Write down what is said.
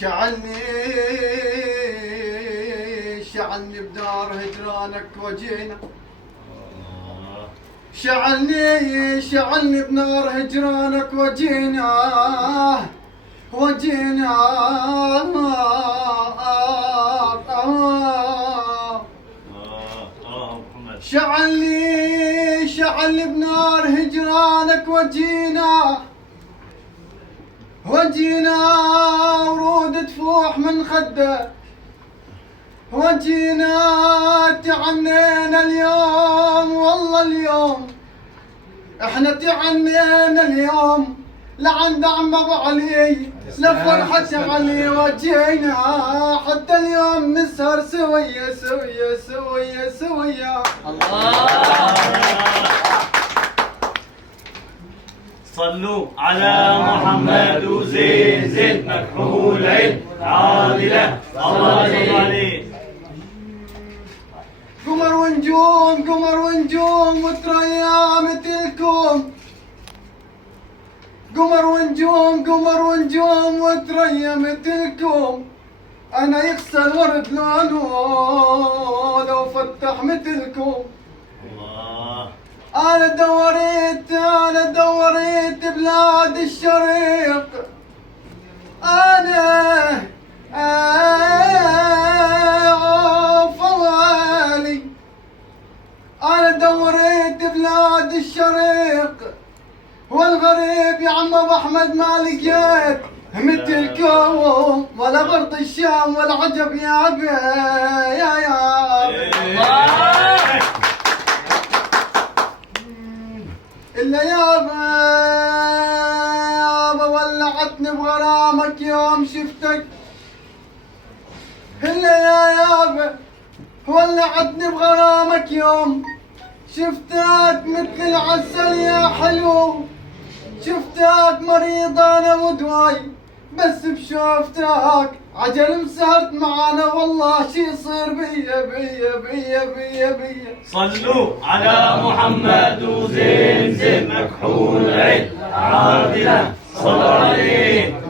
شعلني بدار هجرانك وجينا، شعلني بنار هجرانك وجينا شعلني بنار هجرانك وجينا ورود تفوح من خده، وجينا تعنينا اليوم، والله اليوم احنا تعنينا اليوم لعند عم ابو علي لفرحة علي، وجينا حتى اليوم نسهر سوية الله. صلوا على محمد وزين مكحول عين عادلة الله عليه. قمر ونجوم وتريا مثلكم، قمر ونجوم وتريا مثلكم، انا يخسى الورد لونه لو فتح مثلكم. انا دوريت بلاد الشريق، انا فوالي، انا دوريت بلاد الشريق والغريب يا عم ابو احمد ما لقيت مثلكم، ولا غرب الشام ولا عجب يا ابي يا إلا يابا ولعتني بغرامك يوم شفتك، إلا يابا ولعتني بغرامك يوم شفتك مثل العسل يا حلو، شفتك مريض أنا ودواي بس بشوفتك عجل مسهرت معانا، والله شي يصير بيا. صلوا على محمد وزين مكحول عين عادلة صلوا عليه.